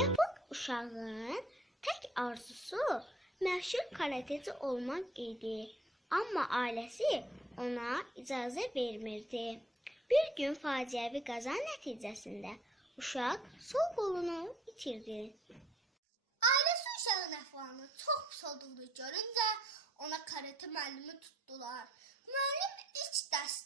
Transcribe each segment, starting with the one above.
Yapıq uşağın tək arzusu məşhur karateci olmaq idi. Amma ailəsi ona icazə vermirdi. Bir gün faciəvi qəza nəticəsində uşaq sol qolunu itirdi. Ailesi uşağın əhvalını çox pis olduğunu görüncə ona karate müəllimi tutdular. Müəllim ilk dərsdə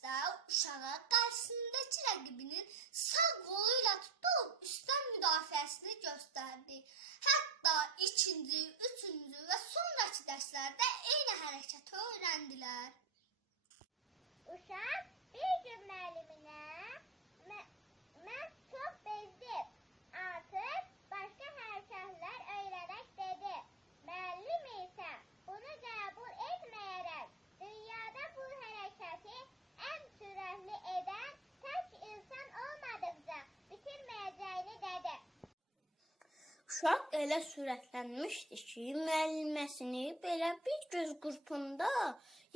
Uşaq elə sürətlənmişdi ki, müəlliməsini belə bir göz qırpında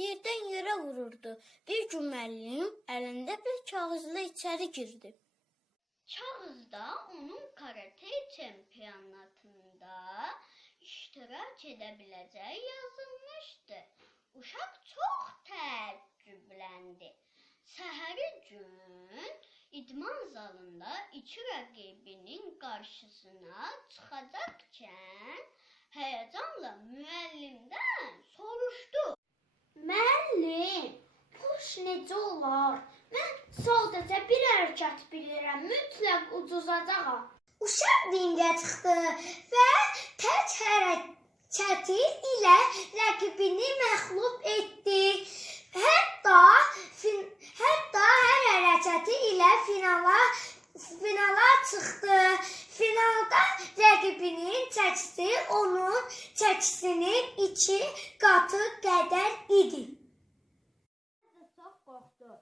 yerdən yerə vururdu. Bir gün müəllim əlində bir kağızla içəri girdi. Kağızda onun karate çempionatında iştirak edə biləcəyi yazılmışdı. Uşaq çox təəccübləndi. Səhəri gün idman zalında iki rəqibinin qarşısına çıxacaqkən həyəcanla müəllimdən soruşdu. Müəllim, push necə olar? Mən sadəcə bir hərəkət bilirəm, mütləq uduzacağam. Uşaq ringə çıxdı və tək hərəkəti ilə rəqibini məğlub etdi. Hətta fin, hətta hər hərəkəti ilə finala finala çıxdı. Finalda rəqibinin çəkisi onun çəkisinin iki qatı qədər idi. Çox qorxdu.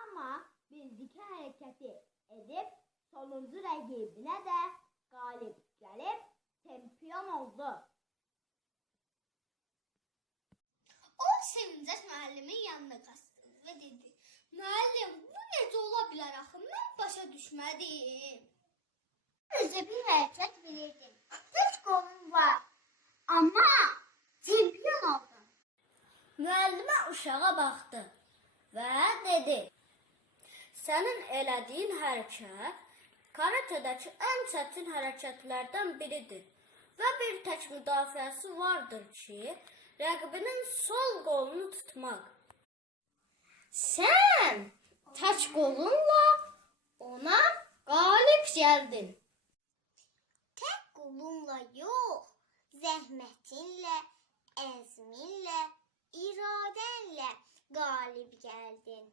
Amma bildiki hərəkəti edib sonuncu rəqibinə də qalib gəlib çempion oldu. O sevincək müəllimin yanına qaçdı və dedi: "Müəllim, bu necə ola bilər axı? Mən başa düşmədim." Özü bir hərəkət bilirdim. Heç qolum var. Amma çempion oldum. Müəllimə uşağa baxdı və dedi: Sənin elədiyin hərəkət karatedəki ən çətin hərəkətlərdən biridir və bir tək müdafiəsi vardır ki, rəqibinin sol qolunu tutmaq. Sən tək qolunla ona qalib gəldin. Tək qolunla yox, zəhmətinlə, əzminlə, iradənlə qalib gəldin.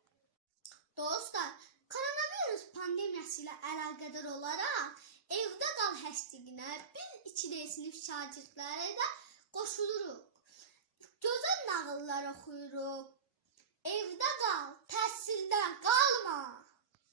Dostlar, koronavirus pandemiyası ilə əlaqədar olaraq evdə qal həştiqinə biz 2D sinif şagirdləri də qoşuluruq. Gözəl nağıllar oxuyuruq. Evdə qal, təhsildən qalma.